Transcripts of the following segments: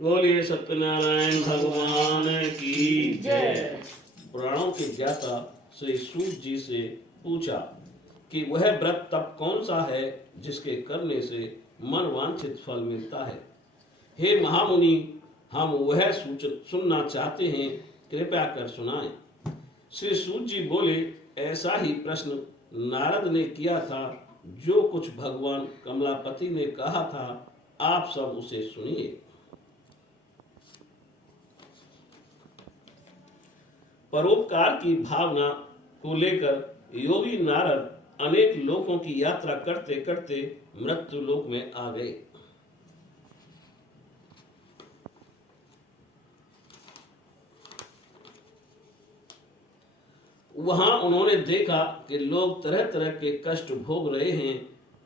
बोलिए सत्यनारायण भगवान की जय। पुराणों के ज्ञाता श्री सूत जी से पूछा कि वह व्रत तप कौन सा है जिसके करने से मन वांछित फल मिलता है। हे महामुनि, हम वह सुनना चाहते हैं, कृपया कर सुनाएं। श्री सूत जी बोले, ऐसा ही प्रश्न नारद ने किया था। जो कुछ भगवान कमलापति ने कहा था, आप सब उसे सुनिए। परोपकार की भावना को लेकर योगी नारद अनेक लोकों की यात्रा करते करते मृत्यु लोक में आ गए। वहां उन्होंने देखा कि लोग तरह तरह के कष्ट भोग रहे हैं।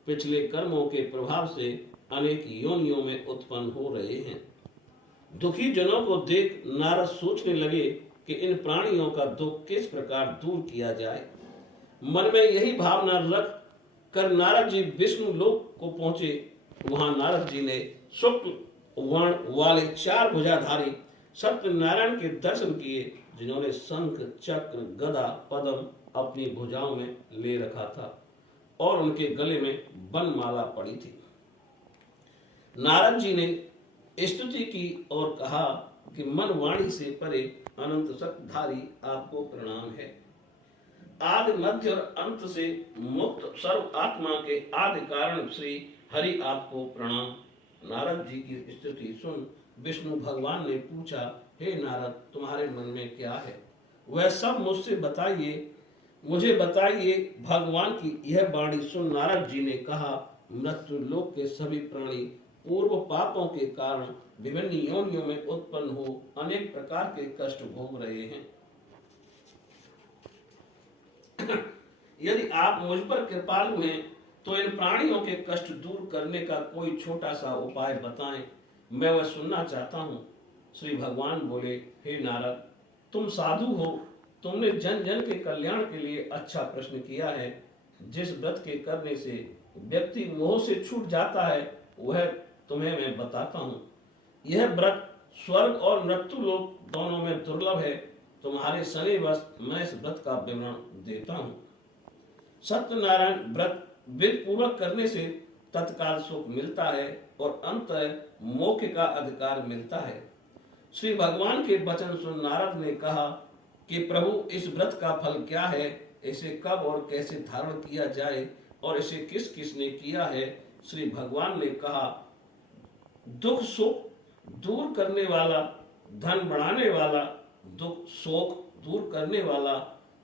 पिछले कर्मों के प्रभाव से अनेक योनियों में उत्पन्न हो रहे हैं। दुखी जनों को देख नारद सोचने लगे कि इन प्राणियों का दुख किस प्रकार दूर किया जाए। मन में यही भावना रख कर नारद जी विष्णु लोक को पहुंचे। वहां नारद जी ने शुक्ल वर्ण वाले 4 भुजाधारी सत्यनारायण के दर्शन किए, जिन्होंने शंख चक्र गदा पद्म अपनी भुजाओं में ले रखा था और उनके गले में बनमाला पड़ी थी। नारद जी ने स्तुति की और कहा कि मन वाणी से परे अनंत शक्तिधारी आपको प्रणाम है। आदि मध्य और अंत से मुक्त सर्व आत्मा के आदि कारण श्री हरि आपको प्रणाम। नारद जी की स्तुति सुन विष्णु भगवान ने पूछा, हे नारद, तुम्हारे मन में क्या है? वह सब मुझसे बताइए, मुझे बताइए। भगवान की यह वाणी सुन नारद जी ने कहा, मृत्यु लोक के सभी प्राणी पूर्व पापों के कारण विभिन्न योनियों में उत्पन्न हो अनेक प्रकार के कष्ट भोग रहे हैं। यदि आप मुझ पर कृपालु हैं तो इन प्राणियों के कष्ट दूर करने का कोई छोटा सा उपाय बताएं, मैं वह सुनना चाहता हूँ। श्री भगवान बोले, हे नारद, तुम साधु हो, तुमने जन जन के कल्याण के लिए अच्छा प्रश्न किया है। जिस व्रत के करने से व्यक्ति मोह से छूट जाता है, वह तुम्हें मैं बताता हूँ। यह व्रत स्वर्ग और मृत्यु लोक दोनों में दुर्लभ है। तुम्हारे शनिवश मैं इस व्रत का विवरण देता हूँ। सत्यनारायण व्रत विधि पूर्वक करने से तत्काल सुख मिलता है और अंत मोक्ष का अधिकार मिलता है। श्री भगवान के वचन सुन नारद ने कहा कि प्रभु, इस व्रत का फल क्या है? इसे कब और कैसे धारण किया जाए और इसे किस किसने किया है? श्री भगवान ने कहा, दुख सुख दूर करने वाला, धन बढ़ाने वाला, दुख शोक दूर करने वाला,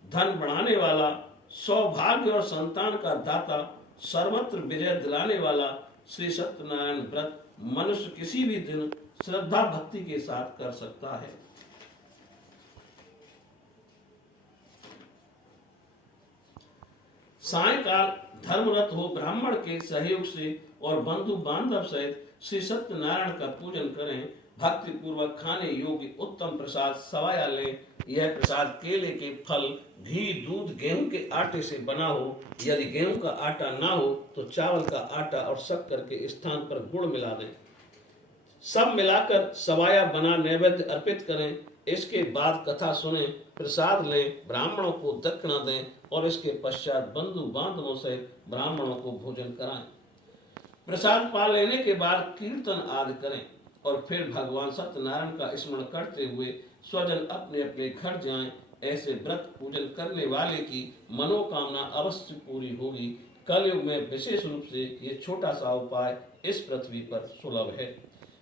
धन बढ़ाने वाला, सौभाग्य और संतान का दाता, सर्वत्र विजय दिलाने वाला श्री सत्यनारायण व्रत मनुष्य किसी भी दिन श्रद्धा भक्ति के साथ कर सकता है। सायंकाल धर्मरत हो ब्राह्मण के सहयोग से और बंधु बांधव सहित श्री सत्यनारायण का पूजन करें। भक्ति पूर्वक खाने योग्य उत्तम प्रसाद सवाया लें। यह प्रसाद केले के फल, घी, दूध, गेहूं के आटे से बना हो। यदि गेहूं का आटा ना हो तो चावल का आटा और शक्कर के स्थान पर गुड़ मिला दें। सब मिलाकर सवाया बना नैवेद्य अर्पित करें। इसके बाद कथा सुने, प्रसाद लें, ब्राह्मणों को दक्षिणा दें और इसके पश्चात बंधु बांधवों से ब्राह्मणों को भोजन कराएं। प्रसाद पा लेने के बाद कीर्तन आदि करें और फिर भगवान सत्यनारायण का स्मरण करते हुए स्वजन अपने अपने घर जाएं। ऐसे व्रत पूजन करने वाले की मनोकामना अवश्य पूरी होगी। कलयुग में विशेष रूप से ये छोटा सा उपाय इस पृथ्वी पर सुलभ है।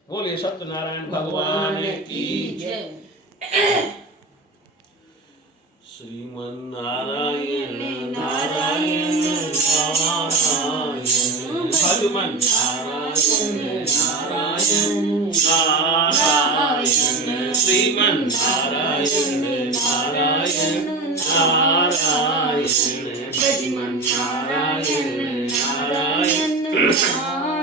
बोलिए सत्यनारायण भगवान की जय। श्रीमन नारायण नारायण नारायण, भगवान नारायण नारायण नारायण, श्रीमन नारायण नारायण नारायण, भगवान नारायण नारायण नारायण।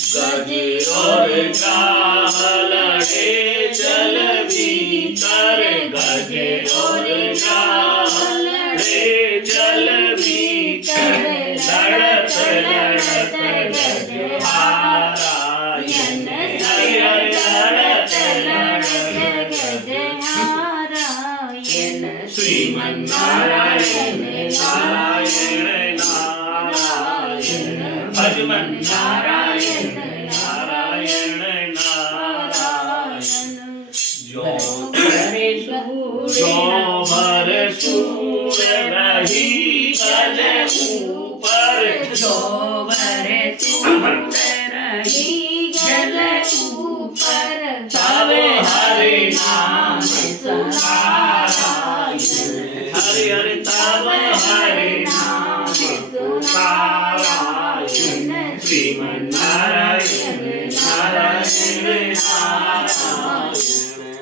गजे और गालड़े जल भीतर, गजे और गालड़े जल भीतर, लड़त लड़त गज हारायण भजमन नारायण नारायण नारायण। जो भर सूर रही गज ऊपर, जो भर सूर रही गज ऊपर, तब हरि नाम सुनारायण। हरि हरि तब हरि नाम सुनारायण। श्रीमन नारायण नारायण नारायण।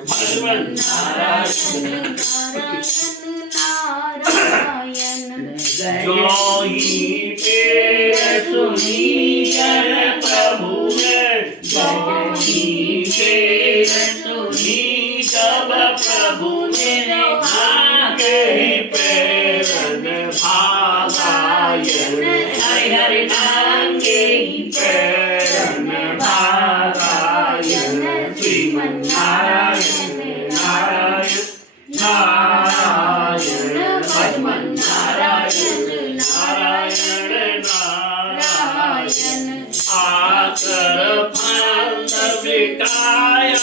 भगवन नारायण नारायण। जो ही पेर सुनी जन प्रभु ने, जो ही पेर सुनी जब प्रभु ने, आगे ही पैरन भागायन। हरि हरि आगे ही पैरन भागायन। श्रीमन नारायण नारायण नारायण। भगवन नारायण नारायण नारायण। आकर फंद विटायन।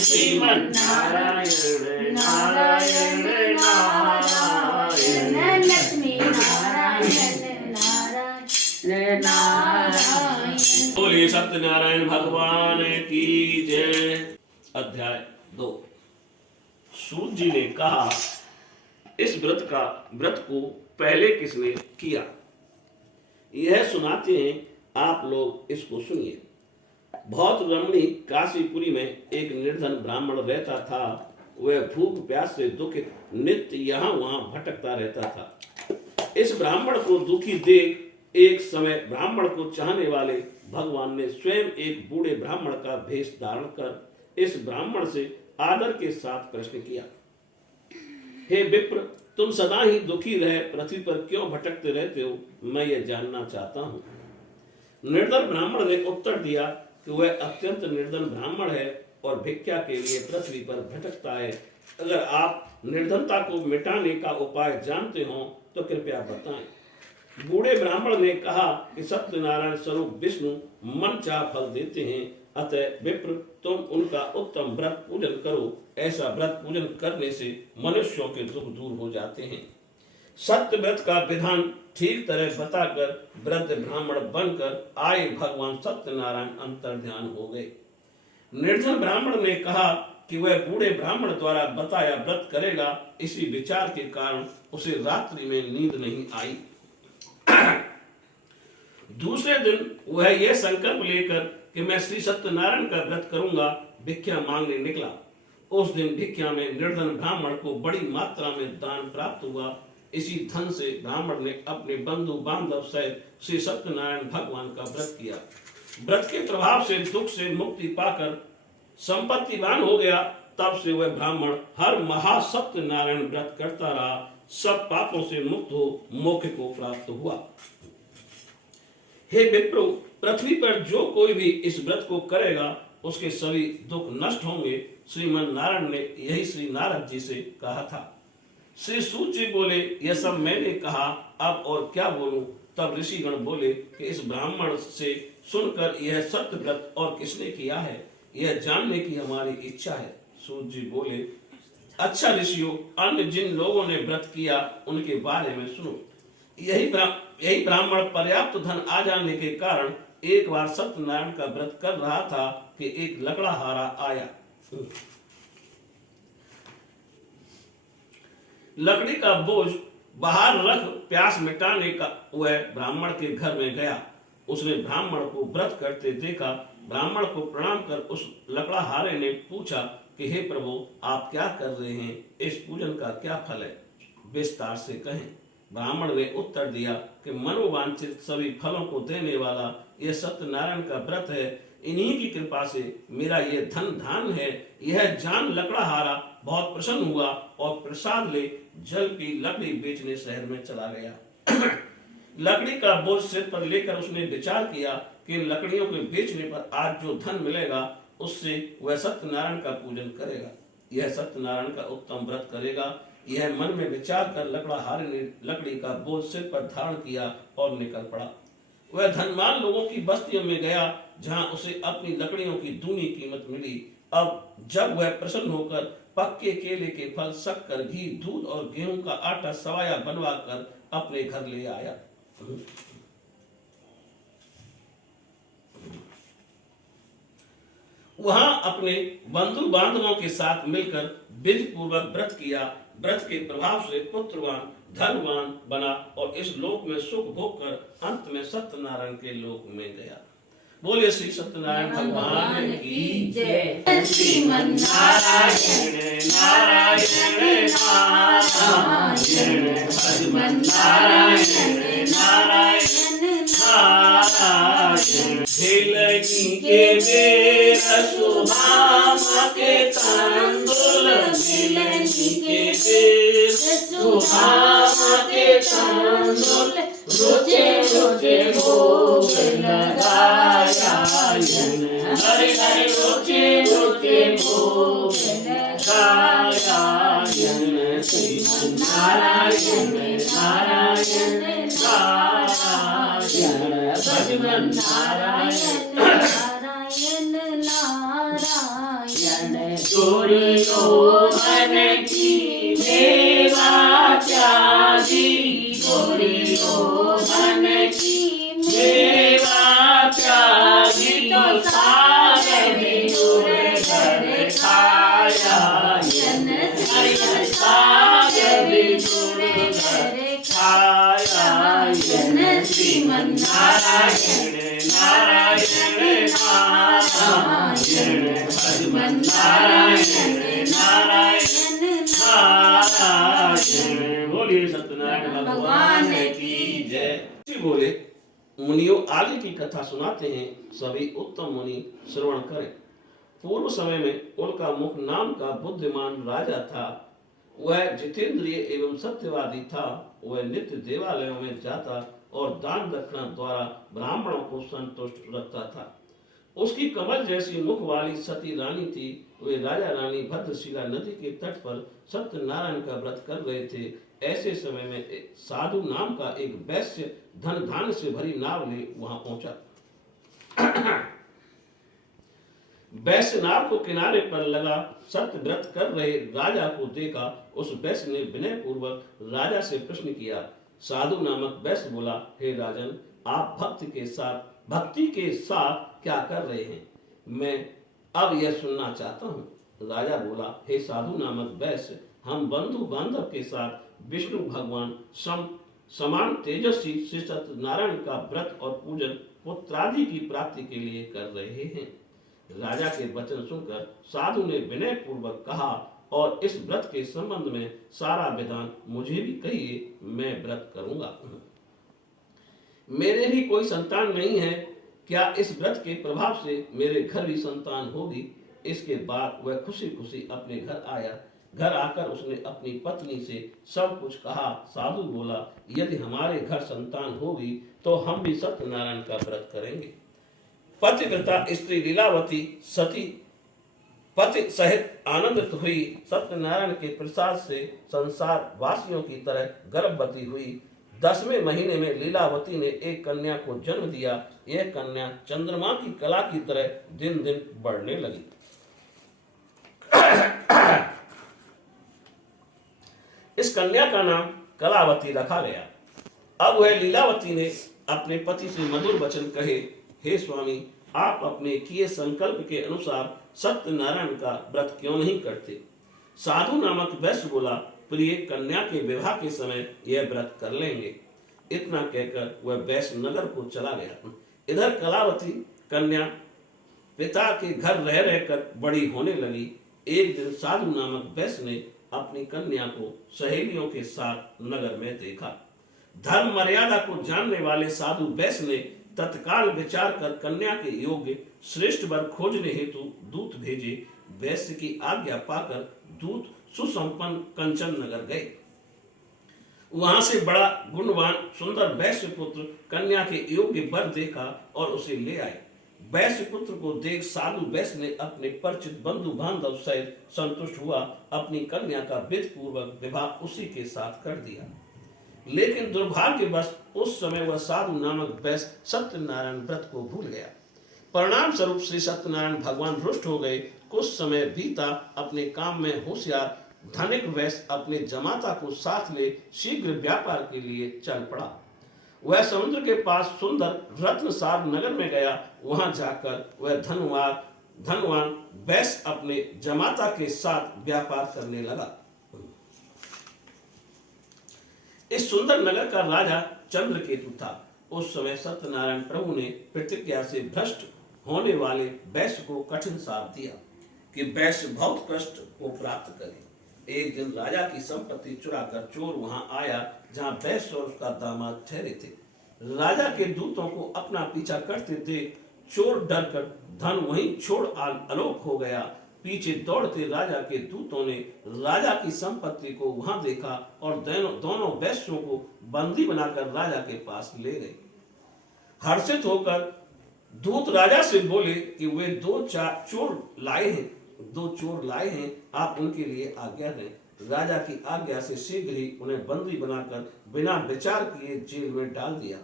श्रीमन नारायण नारायण नारायण। लक्ष्मी नारायण नारायण नारायण। बोलिए सत्यनारायण भगवान की जय। अध्याय 2। सूत जी ने कहा, इस व्रत को पहले किसने किया? यह सुनाते हैं, आप लोग इसको सुनिए। बहुत रमणीक काशीपुरी में एक निर्धन ब्राह्मण रहता था। वह भूख प्यास से दुखित नित्य यहाँ वहां भटकता रहता था। इस ब्राह्मण को दुखी देख एक समय ब्राह्मण को चाहने वाले भगवान ने स्वयं एक बूढ़े ब्राह्मण का भेष धारण कर इस ब्राह्मण से आदर के साथ प्रश्न किया, हे विप्र, तुम सदा ही दुखी रहे पृथ्वी पर क्यों भटकते रहते हो? मैं ये जानना चाहता हूँ। निर्धन ब्राह्मण ने उत्तर दिया कि वह अत्यंत निर्धन ब्राह्मण है और भिक्षा के लिए पृथ्वी पर भटकता है। अगर आप निर्धनता को मिटाने का उपाय जानते हो तो कृपया बताएं। बूढ़े ब्राह्मण ने कहा कि सत्यनारायण स्वरूप विष्णु मन चाह फल देते हैं, अतः विप्र तुम उनका उत्तम व्रत पूजन करो। ऐसा व्रत पूजन करने से मनुष्यों के दुख दूर हो जाते हैं। सत्य व्रत का विधान ठीक तरह बताकर वृद्ध ब्राह्मण बनकर आए भगवान सत्यनारायण अंतर्ध्यान हो गए। निर्धन ब्राह्मण ने कहा कि वह बूढ़े ब्राह्मण द्वारा बताया व्रत करेगा। इसी विचार के कारण उसे रात्रि में नींद नहीं आई। दूसरे दिन वह यह संकल्प लेकर कि मैं श्री सत्यनारायण का व्रत करूंगा, भिक्षा मांगने निकला। उस दिन भिक्षा में निर्धन ब्राह्मण को बड़ी मात्रा में दान प्राप्त हुआ। इसी धन से ब्राह्मण ने अपने बंधु बांधव सहित श्री सत्यनारायण भगवान का व्रत किया। व्रत के प्रभाव से दुख से मुक्ति पाकर संपत्तिवान हो गया। तब से वह ब्राह्मण हर महासत्यनारायण व्रत करता रहा। सब पापों से मुक्त हो मोक्ष को प्राप्त हुआ। हे विप्रो, पृथ्वी पर जो कोई भी इस व्रत को करेगा उसके सभी दुख नष्ट होंगे। श्रीमन नारायण ने यही श्री नारद जी से कहा था। श्री सूत जी बोले, यह सब मैंने कहा, अब और क्या बोलूं? तब ऋषिगण बोले कि इस ब्राह्मण से सुनकर यह सत्य व्रत और किसने किया है, यह जानने की हमारी इच्छा है। सूत जी बोले, अच्छा ऋषियों, अन्य जिन लोगों ने व्रत किया उनके बारे में सुनो। यही ब्राह्मण पर्याप्त धन आ जाने के कारण एक बार सत्यनारायण का व्रत कर रहा था कि एक लकड़हारा आया। लकड़ी का बोझ बाहर रख प्यास मिटाने का वह ब्राह्मण के घर में गया। उसने ब्राह्मण को व्रत करते देखा। ब्राह्मण को प्रणाम कर उस लकड़हारे ने पूछा कि हे प्रभु, आप क्या कर रहे हैं? इस पूजन का क्या फल है? विस्तार से कहें। ब्राह्मण ने उत्तर दिया कि मनोवांछित सभी फलों को देने वाला यह सत्यनारायण का व्रत है। इन्हीं की कृपा से मेरा यह धन धान है। यह जान लकड़हारा बहुत प्रसन्न हुआ और प्रसाद ले जल की लकड़ी बेचने शहर में चला गया। लकड़ी का बोझ सिर पर लेकर उसने विचार किया कि लकड़ियों के बेचने पर आज जो धन मिलेगा उससे वह सत्यनारायण का पूजन करेगा। यह सत्यनारायण का उत्तम व्रत करेगा। यह मन में विचार कर लकड़हारे ने लकड़ी का बोझ सिर पर धारण किया और निकल पड़ा। वह धनवान लोगों की बस्तियों में गया जहां उसे अपनी लकड़ियों की दूनी कीमत मिली। अब जब वह प्रसन्न होकर पक्के केले के फल, शक्कर, घी, दूध और गेहूं का आटा सवाया बनवा कर अपने घर ले आया। वहां अपने बंधु बांधवों के साथ मिलकर विधि पूर्वक व्रत किया। व्रत के प्रभाव से पुत्रवान, धनवान बना और इस लोक में सुख भोग कर अंत में सत्यनारायण के लोक में गया। बोले श्री सत्यनारायण भगवान की जय। श्रीमन नारायण नारायण नारायण श्रीमन नारायण नारायण नारायण। खेलनी के बेर सुहामा के तंदुल, खेलनी के बेर सुहामा के तंदुल, रोजे रोजे भोग लगाया। हरे हरे रोजे रोजे भोग लगाया। श्रीमन नारायण नारायण नारायण भगवन नारायण नारायण नारायण। चोरियो मन की मेवा त्यागी, चोरियो मन की मेवा त्यागी, तो सारे विदुर घर खाया। हरि सारे विदुर घर खाया। श्रीमन नारायण नारायण नारायण भगवन नारायण नारायण नारायण। बोलिए सत्यनारायण भगवान की जय। बोले मुनियों आदि की कथा सुनाते हैं, सभी उत्तम मुनि श्रवण करें। पूर्व समय में उनका मुख नाम का बुद्धिमान राजा था। वह जितेंद्रिय एवं सत्यवादी था। वह नित्य देवालयों में जाता और दान दक्षिणा द्वारा ब्राह्मणों को संतुष्ट रखता था। उसकी कमल जैसी मुख वाली सती रानी थी। वे राजा रानी भद्रशिला नदी के तट पर सत्यनारायण का व्रत कर रहे थे। ऐसे समय में एक साधु नाम का एक वैश्य धन धान्य से भरी नाव ले वहां पहुंचा। वैश्य नाव को किनारे पर लगा सत्य व्रत कर रहे राजा को देखा। उस वैश्य ने विनय पूर्वक राजा से प्रश्न किया। साधु नामक वैश्य बोला, हे राजन, आप भक्ति के साथ क्या कर रहे हैं? मैं अब यह सुनना चाहता हूँ। राजा बोला, हे साधु नामक वैश्य, हम बंधु बांधव के साथ विष्णु भगवान समान तेजस्वी श्री सत्यनारायण का व्रत और पूजन पुत्रादि की प्राप्ति के लिए कर रहे हैं। राजा के वचन सुनकर साधु ने विनय पूर्वक कहा, और इस व्रत के संबंध में सारा विधान मुझे भी कहिए, मैं व्रत करूंगा। मेरे भी कोई संतान नहीं है, क्या इस व्रत के प्रभाव से मेरे घर भी संतान होगी? इसके बाद वह खुशी खुशी अपने घर आया। घर आकर उसने अपनी पत्नी से सब कुछ कहा। साधु बोला, यदि हमारे घर संतान होगी तो हम भी सत्यनारायण का व्रत करेंगे। पतिव्रता स्त्री लीलावती सती पति सहित आनंदित हुई। सत्यनारायण के प्रसाद से संसार वासियों की तरह गर्भवती हुई। 10वें महीने में लीलावती ने एक कन्या को जन्म दिया। यह कन्या चंद्रमा की कला की तरह दिन दिन बढ़ने लगी। इस कन्या का नाम कलावती रखा गया। अब वह लीलावती ने अपने पति से मधुर वचन कहे, हे स्वामी, आप अपने किए संकल्प के अनुसार सत्यनारायण का व्रत क्यों नहीं करते? साधु नामक वैश्य बोला, प्रिय, कन्या के विवाह के समय यह व्रत कर लेंगे। इतना कहकर वह वैश्य नगर को चला गया। इधर कलावती कन्या पिता के घर रह रहकर बड़ी होने लगी। एक दिन साधु नामक वैश्य ने अपनी कन्या को सहेलियों के साथ नगर में देखा। धर्म मर्यादा को जानने वाले साधु वैश्य ने तत्काल विचार कर कन्या के योग्य श्रेष्ठ वर खोजने हेतु दूत भेजे। वैश्य की आज्ञा पाकर दूत सुसंपन्न कंचन नगर गए। वहां से बड़ा गुणवान सुंदर वैश्य पुत्र कन्या के योग्य वर देखा और उसे ले आए। वैश्य पुत्र को देख साधु वैश्य ने अपने परिचित बंधु बांधव सहित संतुष्ट हुआ। अपनी कन्या का विधि पूर्वक विवाह उसी के साथ कर दिया। लेकिन दुर्भाग्यवश उस समय वह साधु नामक वैश्य सत्यनारायण व्रत को भूल गया। परिणाम स्वरूप श्री सत्यनारायण भगवान रुष्ट हो गए। कुछ समय बीता, अपने काम में होशियार धनिक वैश्य अपने जमाता को साथ ले शीघ्र व्यापार के लिए चल पड़ा। वह समुद्र के पास सुंदर रत्नसार नगर में गया। वहां जाकर वह धनवान वैश्य अपने जमाता के साथ व्यापार करने लगा। इस सुंदर नगर का राजा चंद्रकेतु था। उस समय सत्यनारायण प्रभु ने प्रतिज्ञा से भ्रष्ट होने वाले वैश्य को कठिन शाप दिया कि वैश्य बहुत कष्ट को प्राप्त करे। एक दिन राजा की संपत्ति चुराकर चोर वहां आया जहां वैश्य और उसका दामाद ठहरे थे। राजा के दूतों को अपना पीछा करते देख चोर डरकर धन वहीं छोड़ आलोक हो गया। पीछे दौड़ते राजा के दूतों ने राजा की संपत्ति को वहां देखा और दोनों वैश्यों को बंदी बनाकर राजा के पास ले गए। हर्षित होकर दूत राजा से बोले कि वे दो चोर लाए हैं, आप उनके लिए आज्ञा दें। राजा की आज्ञा से शीघ्र ही उन्हें बंदी बनाकर बिना विचार किए जेल में डाल दिया।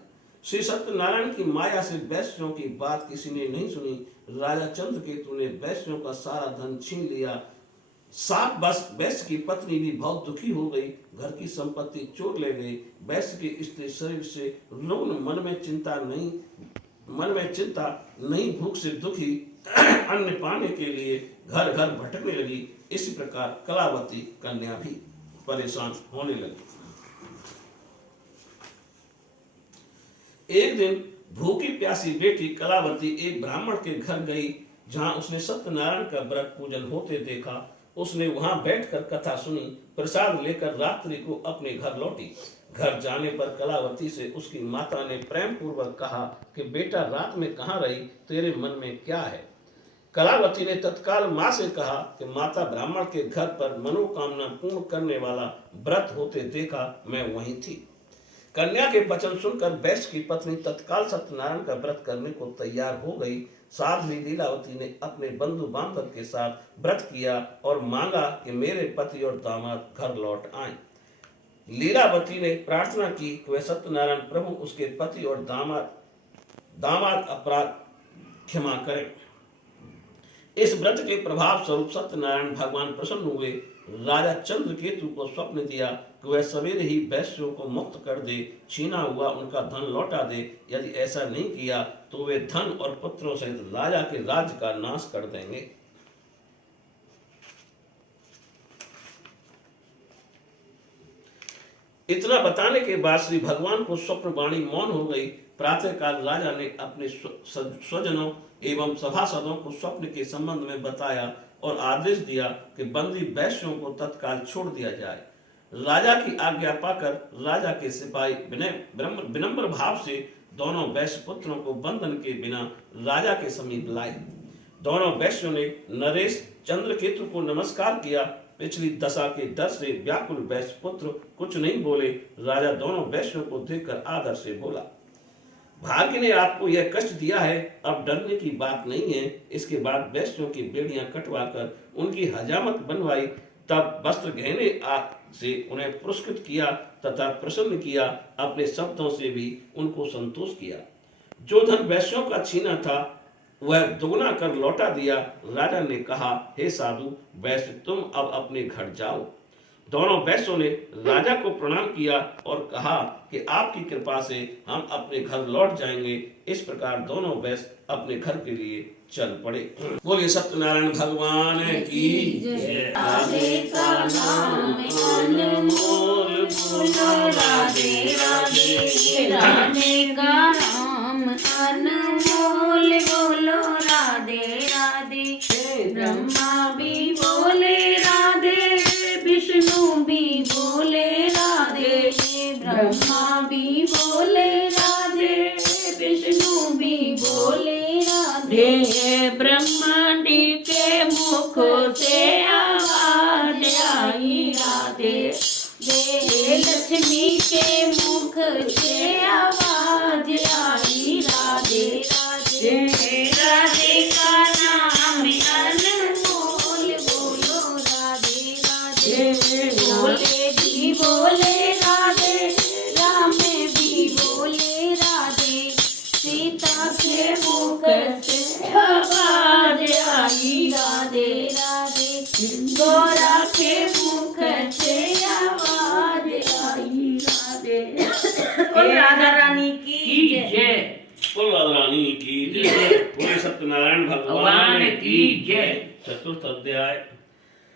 श्री सत्यनारायण की माया से वैश्यों की बात किसी ने नहीं सुनी। राजा चंद्रकेतु ने वैश्यों का सारा धन छीन लिया। साथ बस वैश्य की पत्नी भी बहुत दुखी हो गई। घर की संपत्ति चोर ले गई। वैश्य के स्त्री शरीर से रुग्ण, मन में चिंता नहीं, भूख से दुखी, अन्न पाने के लिए घर घर भटकने लगी। इसी प्रकार कलावती कन्या भी परेशान होने लगी। एक दिन भूखी प्यासी बेटी कलावती एक ब्राह्मण के घर गई जहां उसने सत्यनारायण का व्रत पूजन होते देखा। उसने वहां बैठकर कथा सुनी, प्रसाद लेकर रात्रि को अपने घर लौटी। घर जाने पर कलावती से उसकी माता ने प्रेम पूर्वक कहा कि बेटा रात में कहाँ रही, तेरे मन में क्या है। कलावती ने तत्काल माँ से कहा कि माता, ब्राह्मण के घर पर मनोकामना पूर्ण करने वाला व्रत होते देखा, मैं वहीं थी। कन्या के वचन सुनकर वैश्य की पत्नी तत्काल सत्यनारायण का व्रत करने को तैयार हो गई। साध्वी लीलावती ने अपने बंधु बांधव के साथ व्रत किया और मांगा कि मेरे पति और दामाद घर लौट आएं। लीलावती ने प्रार्थना की कि वह सत्यनारायण प्रभु उसके पति और दामाद अपराध क्षमा करें। इस व्रत के प्रभाव स्वरूप सत्यनारायण भगवान प्रसन्न हुए। राजा चंद्रकेतु को स्वप्न दिया कि वह सवेरे ही वैश्यों को मुक्त कर दे, छीना हुआ उनका धन लौटा दे। यदि ऐसा नहीं किया तो वे धन और पुत्रों सहित राजा के राज्य का नाश कर देंगे। इतना बताने के बाद श्री भगवान को स्वप्न वाणी मौन हो गई। प्रातःकाल राजा ने अपने स्वजनों एवं सभासदों को स्वप्न के संबंध में बताया और आदेश दिया कि बंदी वैश्यों को तत्काल छोड़ दिया जाए। राजा की आज्ञा पाकर राजा के सिपाही विनम्र भाव से दोनों वैश्य पुत्रों को बंधन के बिना राजा के समीप लाए। दोनों वैश्यों ने नरेश चंद्रकेतु को नमस्कार किया। पिछली दशा के डर से व्याकुल वैश्य पुत्र कुछ नहीं बोले। राजा दोनों वैश्यों को देखकर आदर से बोला, भाग्य ने आपको यह कष्ट दिया है, अब डरने की बात नहीं है। इसके बाद वैश्यों की बेड़ियां कटवाकर उनकी हजामत बनवाई। तब वस्त्र गहने से उन्हें पुरस्कृत किया तथा प्रसन्न किया। अपने शब्दों से भी उनको संतोष किया। जो धन वैश्यों का छीना था वह दुगना कर लौटा दिया। राजा ने कहा, हे साधु वैश्य, तुम अब अपने घर जाओ। दोनों वैश्यों ने राजा को प्रणाम किया और कहा कि आपकी कृपा से हम अपने घर लौट जाएंगे। इस प्रकार दोनों वैश्य अपने घर के लिए चल पड़े। बोलिए सत्यनारायण भगवान की जय। राधे का नाम अनमोल, बोलो राधे राधे। राधे का नाम अनमोल, बोलो राधे राधे। ब्रह्मा भी बोले राधे, विष्णु भी बोले राधे। ब्रह्मा भी बोले राधे, विष्णु भी बोले राधे। ब्रह्मांड के मुख से आवाज आई राधे। लक्ष्मी के मुख से आवाज आई राधे राधे। राधे का नाम अनमोल, बोलो राधे राधे। बोले भी बोले राधे, राम भी बोले कुल रानी की जय। बोले सत्यनारायण भगवान की जय। चतुर्थ अध्याय।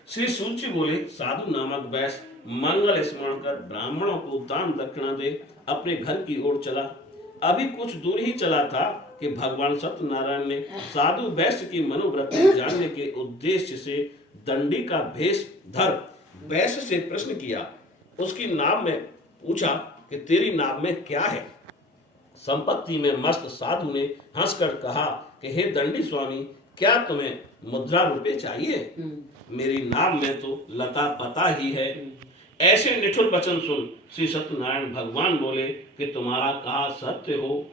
श्री सूची बोले, साधु नामक वैश्य मंगल स्मरण कर ब्राह्मणों को दान दक्षिणा दे अपने घर की ओर चला। अभी कुछ दूर ही चला था कि भगवान सत्यनारायण ने साधु वैश्य की मनोवृत्ति जानने के उद्देश्य से दंडी का भेष धर वैश्य से प्रश्न किया। उसकी नाव में पूछा कि तेरी नाव में क्या है। संपत्ति में मस्त साधु ने हंसकर कहा कि हे दंडी स्वामी, क्या तुम्हें मुद्रा रुपए चाहिए? मेरी नाव में तो लता पता ही है। ऐसे निठुर वचन सुन श्री सत्यनारायण भगवान बोले कि तुम्हारा कहा सत्य हो।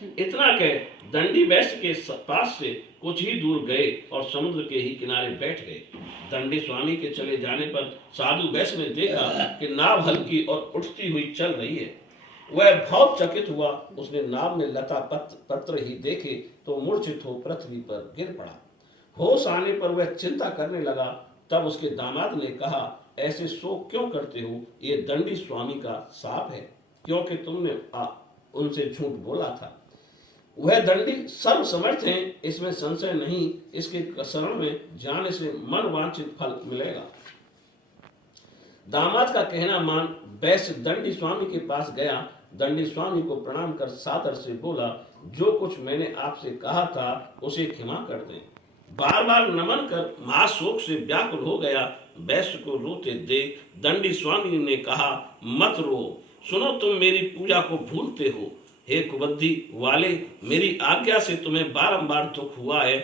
इतना कह दंडी वैश्य के पास से कुछ ही दूर गए और समुद्र के ही किनारे बैठ गए। दंडी स्वामी के चले जाने पर साधु वैश्य ने देखा कि नाव हल्की और उठती हुई चल रही है। वह बहुत चकित हुआ। उसने नाव में लता पत्र ही देखे तो मूर्छित हो पृथ्वी पर गिर पड़ा। होश आने पर वह चिंता करने लगा। तब उसके दामाद ने कहा, ऐसे शोक क्यों करते हो? ये दंडी स्वामी का शाप है, क्योंकि तुमने उनसे झूठ बोला था। वह दंडी सर्व समर्थ हैं, इसमें संशय नहीं। इसके शरण में जाने से मन वांछित फल मिलेगा। दामाद का कहना मान वैश्य दंडी स्वामी के पास गया। दंडी स्वामी को प्रणाम कर सादर से बोला, जो कुछ मैंने आपसे कहा था उसे क्षमा कर दें। बार बार नमन कर महाशोक से व्याकुल हो गया। वैश्य को रोते देख दंडी स्वामी ने कहा, मत रो, सुनो, तुम मेरी पूजा को भूलते हो। हे कुबुद्धि वाले, मेरी आज्ञा से तुम्हें बारंबार दुख हुआ है।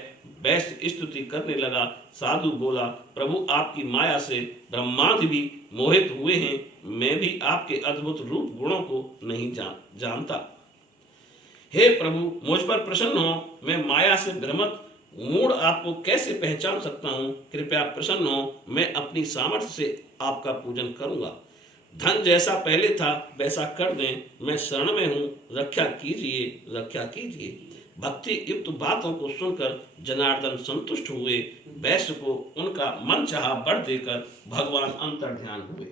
वैश्य स्तुति करने लगा। साधु बोला, प्रभु आपकी माया से ब्रह्मांड भी मोहित हुए हैं। मैं भी आपके अद्भुत रूप गुणों को नहीं जानता। हे प्रभु, मुझ पर प्रसन्न हो। मैं माया से भ्रमित मूढ़ आपको कैसे पहचान सकता हूँ? कृपया प्रसन्न हो। मैं अपनी सामर्थ्य से आपका पूजन करूंगा। धन जैसा पहले था वैसा कर दें। मैं शरण में हूँ, रक्षा कीजिए, रक्षा कीजिए। भक्ति युक्त बातों को सुनकर जनार्दन संतुष्ट हुए। वैश्य को उनका मन चाहा वर देकर भगवान अंतर्ध्यान हुए।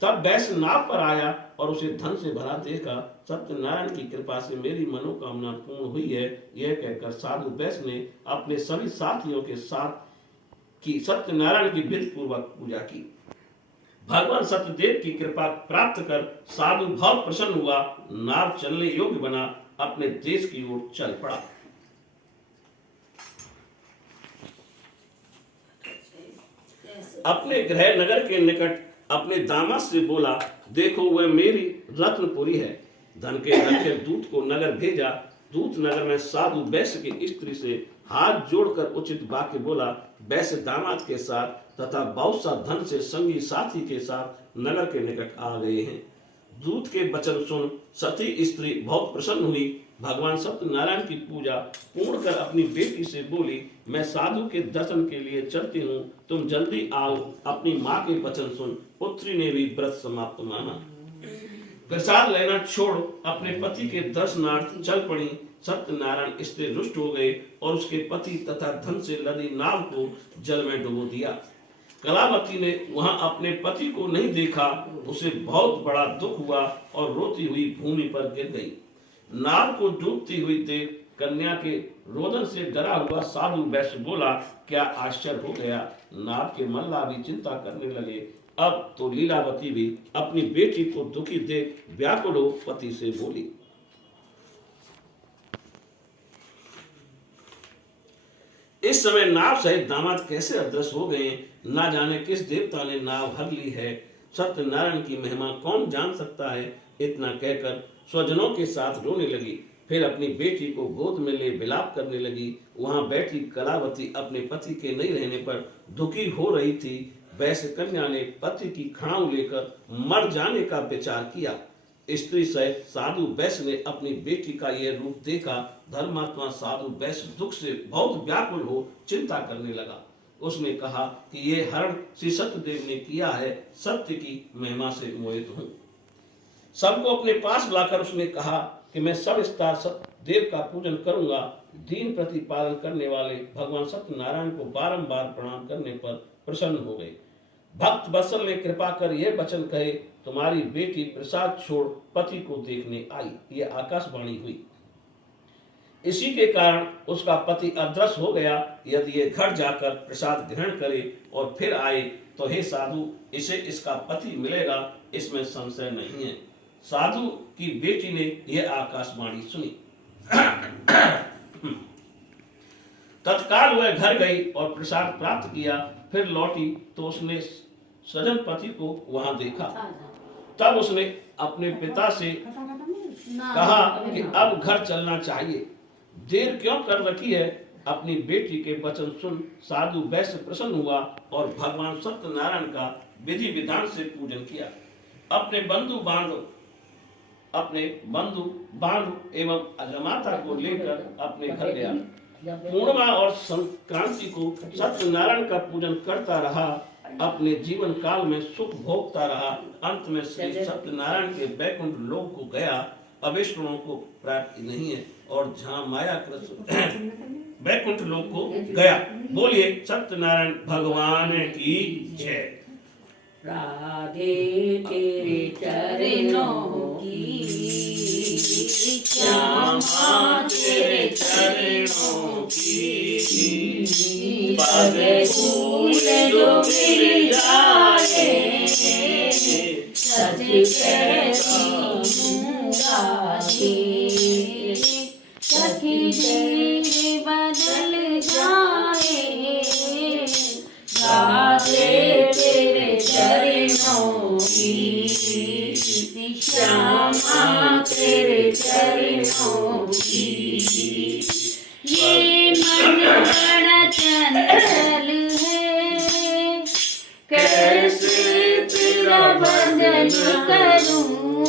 तब वैश्य नाव पर आया और उसे धन से भरा देखा। सत्यनारायण की कृपा से मेरी मनोकामना पूर्ण हुई है, यह कहकर साधु वैश्य ने अपने सभी साथियों के साथ की सत्यनारायण की विधि पूर्वक पूजा की। भगवान सत्यदेव की कृपा प्राप्त कर साधु बहुत प्रसन्न हुआ। नाव चलने योग्य बना, अपने देश की ओर चल पड़ा। अपने गृह नगर के निकट अपने दामाद से बोला, देखो वह मेरी रत्नपुरी है। धन के रखे दूत को नगर भेजा। दूत नगर में साधु वैश्य की स्त्री से हाथ जोड़कर उचित वाक्य बोला। वैश्य दामाद के साथ तथा बहुत सा धन से संगी साथी के साथ नगर के निकट आ गए हैं। दूत के वचन सुन सती स्त्री बहुत प्रसन्न हुई। भगवान सत्यनारायण की पूजा पूर्ण कर अपनी बेटी से बोली, मैं साधु के दर्शन के लिए चलती हूँ, तुम जल्दी आओ। अपनी माँ के वचन सुन पुत्री ने भी व्रत समाप्त माना। प्रसाद लेना छोड़ अपने पति के दर्शनार्थ चल पड़ी। सत्यनारायण स्त्री रुष्ट हो गए और उसके पति तथा धन से लदी नाव को जल में डुबो दिया। कलावती ने वहां अपने पति को नहीं देखा। उसे बहुत बड़ा दुख हुआ और रोती हुई भूमि पर गिर गई। नाव को डूबती हुई देख कन्या के रोदन से डरा हुआ साधु वैश्य बोला, क्या आश्चर्य हो गया? नाव के मल्लाह भी चिंता करने लगे। अब तो लीलावती भी अपनी बेटी को दुखी देख व्याकुल हो पति से बोली। इस समय नाव सहित दामाद कैसे अदृश्य हो गए, ना जाने किस देवता ने नाव हर ली है। सत्यनारायण की महिमा कौन जान सकता है? इतना कहकर स्वजनों के साथ रोने लगी। फिर अपनी बेटी को गोद में ले विलाप करने लगी। वहां बैठी कलावती अपने पति के नहीं रहने पर दुखी हो रही थी। वैश्य कन्या ने पति की खड़ाऊ लेकर मर जाने का विचार किया। स्त्री सहित साधु वैश्य ने अपनी बेटी का यह रूप देखा। धर्मात्मा साधु वैश्य दुख से बहुत व्याकुल हो चिंता करने लगा। उसने कहा कि ये हरण श्री सत्यदेव ने किया है, सत्य की महिमा से मोहित हूँ। सबको अपने पास बुलाकर उसने कहा कि मैं सब स्टार सत्यदेव का पूजन करूंगा। दीन प्रतिपालन करने वाले भगवान सत्यनारायण को बारंबार प्रणाम करने पर प्रसन्न हो गए। भक्त वत्सल ने कृपा कर यह वचन कहे, तुम्हारी बेटी प्रसाद छोड़ पति को देखने आई। यह आकाशवाणी हुई। इसी के कारण उसका पति अदृश्य हो गया। यदि ये घर जाकर प्रसाद ग्रहण करे और फिर आए तो हे साधु, इसे इसका पति मिलेगा, इसमें संशय नहीं है। साधु की बेटी ने यह आकाशवाणी सुनी। तत्काल वह घर गई और प्रसाद प्राप्त किया। फिर लौटी तो उसने सजन पति को वहां देखा। तब उसने अपने पिता से कहा कि अब घर चलना चाहिए, देर क्यों कर रखी है। अपनी बेटी के वचन सुन साधु वैश्य प्रसन्न हुआ और भगवान सत्यनारायण का विधि विधान से पूजन किया। अपने बंधु बांधु एवं अजमाता को लेकर अपने घर गया। पूर्णिमा और संक्रांति को सत्यनारायण का पूजन करता रहा। अपने जीवन काल में सुख भोगता रहा। अंत में श्री सत्यनारायण के वैकुंठ लोक को गया। अवैष्णवों को प्राप्ति नहीं है। और जहाँ माया कृष्ण वैकुंठ लोक को गया। बोलिए सत्यनारायण भगवान की जय। राधे तेरे चरणों की, श्यामा तेरे चरणों की, पग फूल जो मिल जाए, सच कहती हूँ राधे, सखी तेरे बदल जाए, राधे तेरे चरणों की, श्यामा तेरे चरणों की। ये मन बड़ा चंचल है, कैसे तेरा भजन करूं।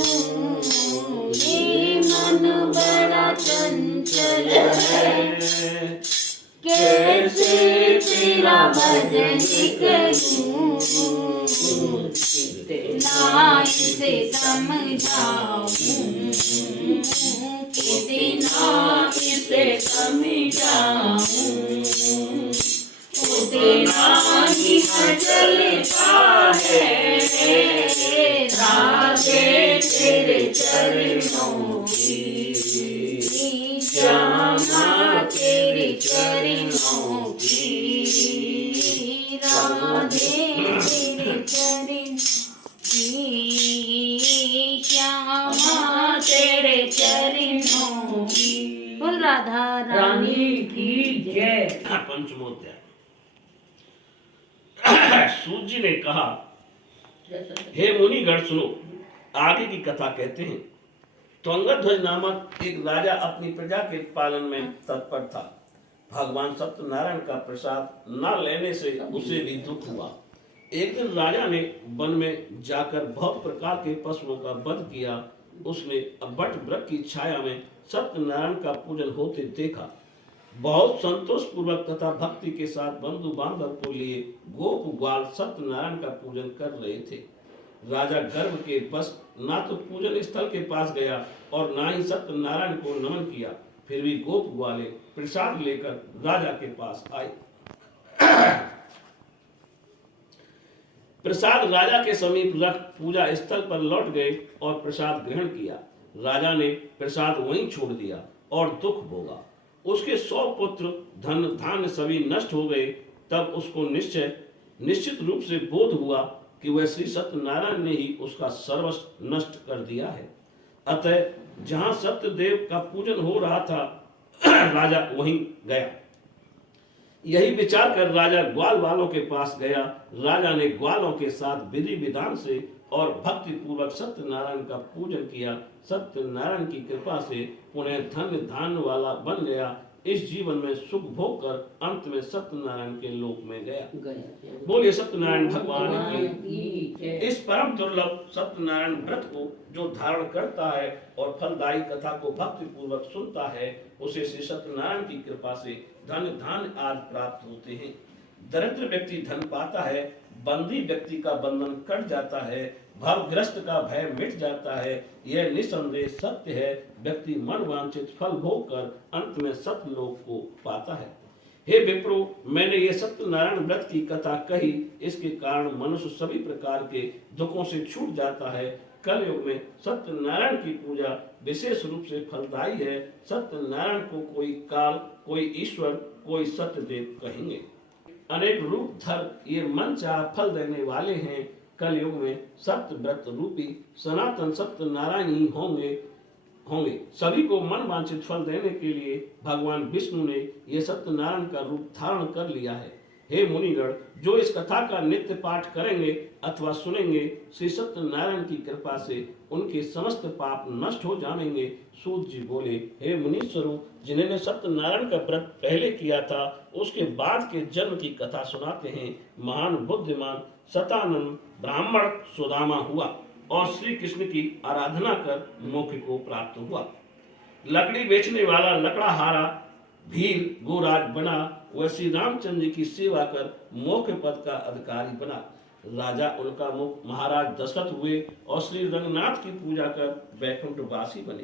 ये मन बड़ा चंचल है, कैसे तेरा भजन करूं। कितना इसे समझाऊं, कितना इसे समझाऊं, उतना ही चलता है। राधे तेरे चरणों की, श्यामा तेरे चरणों की, राधे तेरे चरण की, श्यामा तेरे चरणों की। बोल राधा रानी की जय। पंचमोध्याय। सूत जी ने कहा, हे मुनिगण सुनो, आगे की कथा कहते हैं। तो अंगध्वज नामक एक राजा अपनी प्रजा के पालन में तत्पर था। भगवान सत्यनारायण का प्रसाद न लेने से उसे भी दुख हुआ। एक दिन राजा ने वन में जाकर बहुत प्रकार के पशुओं का वध किया। उसने बट वृक्ष की छाया में सत्यनारायण का पूजन होते देखा। बहुत संतोष पूर्वक तथा भक्ति के साथ बंधु बांधव को लिए गोप ग्वाल सत्यनारायण का पूजन कर रहे थे। राजा गर्व के बस ना तो पूजन स्थल के पास गया और ना ही सत्यनारायण को नमन किया। फिर भी गोप ग्वाले प्रसाद लेकर राजा के पास आए। प्रसाद राजा के समीप रख पूजा स्थल पर लौट गए और प्रसाद ग्रहण किया। राजा ने प्रसाद वहीं छोड़ दिया और दुख भोगा। उसके 100 पुत्र धन धान्य सभी नष्ट हो गए। तब उसको निश्चित रूप से बोध हुआ कि वह श्री सत्यनारायण ने ही उसका सर्वस्व नष्ट कर दिया है। अतः जहां सत्यदेव का पूजन हो रहा था, राजा वहीं गया। यही विचार कर राजा ग्वाल वालों के पास गया। राजा ने ग्वालों के साथ विधि विधान से और भक्ति पूर्वक सत्यनारायण का पूजन किया। सत्यनारायण की कृपा से पुनः धन्य धान्य वाला बन गया। इस जीवन में सुख भोग कर अंत में सत्यनारायण के लोक में गया। बोलिए सत्यनारायण भगवान की। इस परम दुर्लभ सत्यनारायण व्रत को जो धारण करता है और फलदायी कथा को भक्ति पूर्वक सुनता है, उसे श्री सत्यनारायण की कृपा से धन धान्य आदि प्राप्त होते हैं। दरिद्र व्यक्ति धन पाता है, बंदी व्यक्ति का बंधन कट जाता है, भावग्रस्त का भय मिट जाता है। यह निसंदेह सत्य है। व्यक्ति मन वांछित फल भोग कर अंत में सत्यलोक को पाता है। हे विप्रो, मैंने ये सत्यनारायण व्रत की कथा कही। इसके कारण मनुष्य सभी प्रकार के दुखों से छूट जाता है। कलयुग में सत्यनारायण की पूजा विशेष रूप से फलदायी है। सत्यनारायण को कोई काल, कोई ईश्वर, कोई सत्यदेव कहेंगे। अनेक रूप धर ये मन चाह फल देने वाले हैं। कलयुग में सत्य व्रत रूपी सनातन सत्यनारायण ही होंगे। सभी को मन वांछित फल देने के लिए भगवान विष्णु ने ये सत्यनारायण का रूप धारण कर लिया है। हे मुनिगण, जो इस कथा का नित्य पाठ करेंगे अथवा सुनेंगे, श्री सत्यनारायण की कृपा से उनके समस्त पाप नष्ट हो जाएंगे। सूत जी बोले, हे मुनीश्वरों, जिन्होंने सत्यनारायण का व्रत पहले किया था, उसके बाद के जन्म की कथा सुनाते हैं। महान बुद्धिमान सतानंद ब्राह्मण सुदामा हुआ और श्री कृष्ण की आराधना कर मोक्ष को प्राप्त हुआ। लकड़ी बेचने वाला लकड़हारा भील गोराज बना, वह श्री रामचंद्र जी की सेवा कर मोक्ष पद का अधिकारी बना। राजा उल्कामुख महाराज दशरथ हुए और श्री रंगनाथ की पूजा कर वैकुंठवासी बने।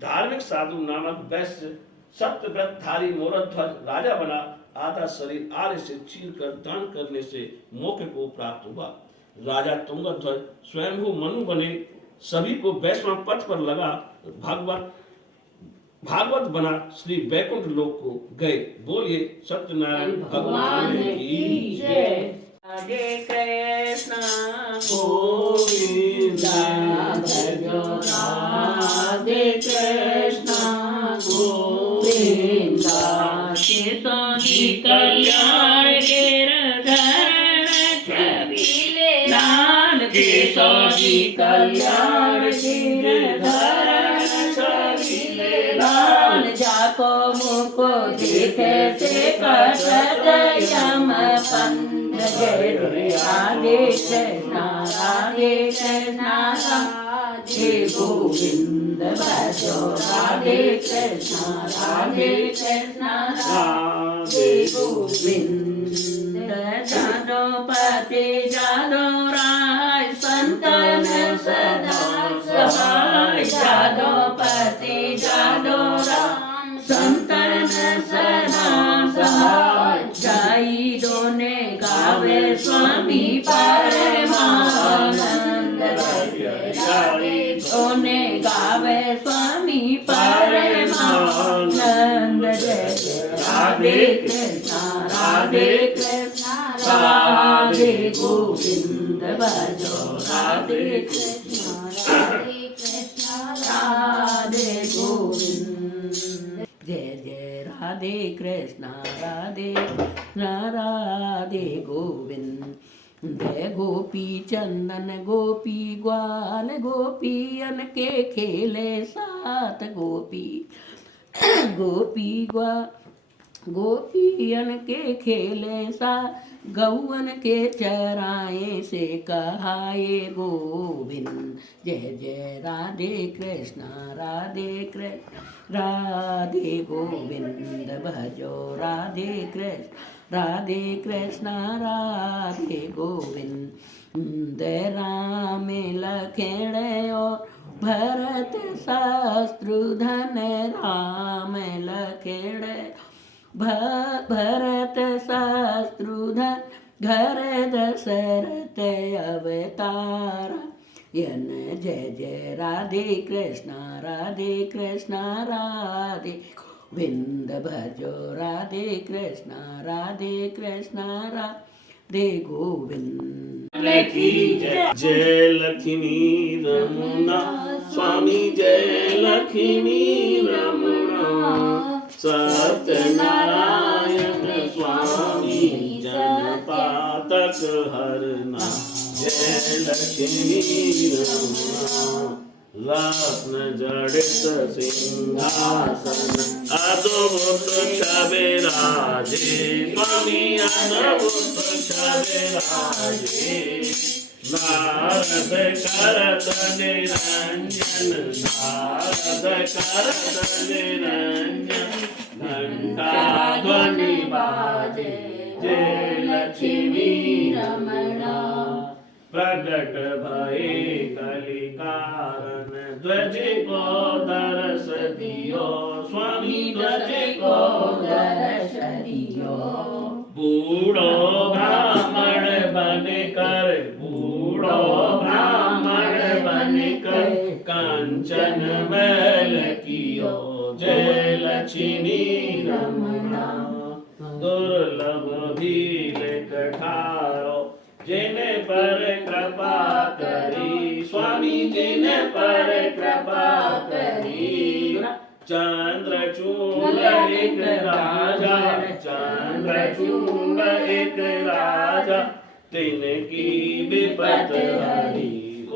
धार्मिक साधु नामक वैश्य सत्यव्रतधारी मोरध्वज राजा बना। आधा शरीर आर्य से चीर कर दान करने से मोक्ष को प्राप्त हुआ। राजा तुंगध्वज स्वयंभू मनु बने, सभी को वैष्णव पथ पर लगा भागवत बना, श्री वैकुंठ लोक को गए। बोलिए सत्यनारायण भगवान की जय। हरे कृष्ण गोविंदा भजो राधे कृष्ण गोविंदा केशोरी कल्याण गिरधर छबीले लाल केशोरी कल्याण गिरधर छबीले लाल जाको मुको देखे से कसत यम पंथ जय राधे कृष्ण राधे कृष्ण राधे गोविंद भजो राधे कृष्ण राधे कृष्ण राधे गोविंद जादोपति जादो राय संतन सदा सहाय जादोपति जादो राय संतन सदा सहाय जाई दोने गावे स्वामी परमानंद जय दोने गावे स्वामी परमानंद जय राधे कृष्ण राधे कृष्ण राधे गोविंद भजो राधे कृष्ण राधे गोविंद जय जय राधे कृष्ण राधे राधे गोविंद जय गोपी चंदन गोपी ग्वाल गोपियन के खेले साथ गोपी गोपियन के खेले सा गौवन के चराए से कहाए गोविंद जय जय राधे कृष्ण राधे गोविंद भजो राधे कृष्ण राधे गोविंद राम लखेण और भरत शत्रुघ्न राम लखेण भरत शत्रुघ्न घर दशरथ अवतार यन जय जय राधे कृष्ण राधे गोविंद भजो राधे कृष्ण राधे गोविंद जय लक्ष्मी रमना स्वामी जय लक्ष्मी रमना सत्यनारायण स्वामी जनपातक हरना जय लक्ष्मी रमना रत्न जड़ित सिंहासन अद्भुत छबे राजे स्वामी अद्भुत छबे राजे नारद करत निरंजन घंटा ध्वनि बाजे जय लक्ष्मी रमणा प्रकट भये कलिकारण ध्वज को दर्श दियो स्वामी ध्वज को दर्श दियो बूढ़ो ब्राह्मण बन कर कांचन मैल कियो जय लक्ष्मी रमणा दुर्लभ भील कठारो जिने पर कृपा करी स्वामी जिने पर कृपा करी चंद्रचूड़ एक राजा चंद्रचूड़ एक राजा तिनकी विपत हरी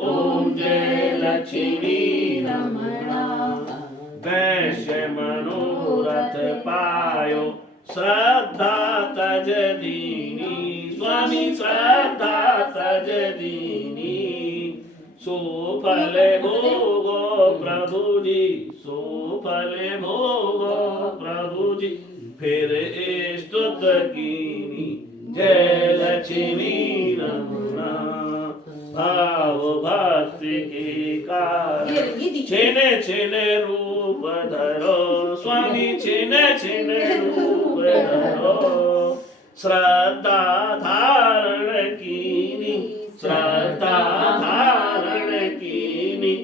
ओम जय लक्ष्मी रमणा वैश्य मनोरथ पायो श्रद्धा तज दीनी स्वामी श्रद्धा तज दीनी सुफल भोगो प्रभु जी सुफल भोगो प्रभु जी फिर स्तुत कीनी जय लक्ष्मी रमणा भाव भक्ति के कारण छिने छिने रूप धरो स्वामी छिने छिने रूप धरो श्रद्धा धारण कीनी श्रद्धा धारण कीनी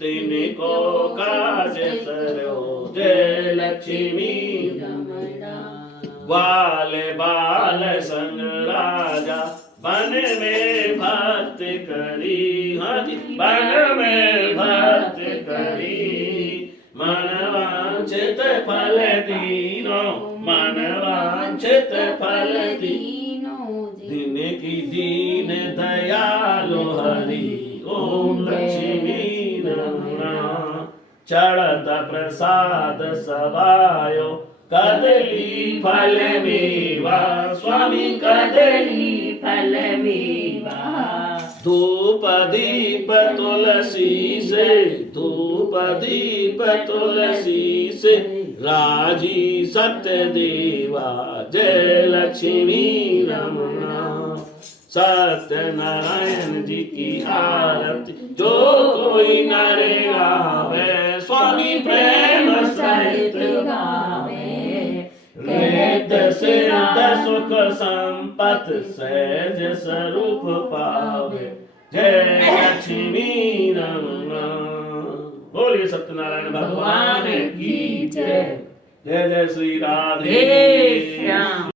तिनको काज सरो जय लक्ष्मी रमणा बाल बाल संग राजा बन में भक्त करी हरि बन में भक्त करी मन वांछित फल दीनो मन वांछित फल दीनो दिन की दीन दयालु हरि ओम लक्ष्मी रमणा चढ़त प्रसाद सवायो कदली फल मेवा स्वामी कदली फल मेवा धूप दीप तुलसी से धूप दीप तुलसी से राजी सत्य देवा जय लक्ष्मी रमणा सत्यनारायण जी की आरती जो कोई नरे गावे स्वामी प्रेम सहित गावे वेद सिद्ध सुख संपत सहज स्वरूप पावे जय लक्ष्मी रमणा बोलिए सत्यनारायण भगवान की जय जय जय श्री राधे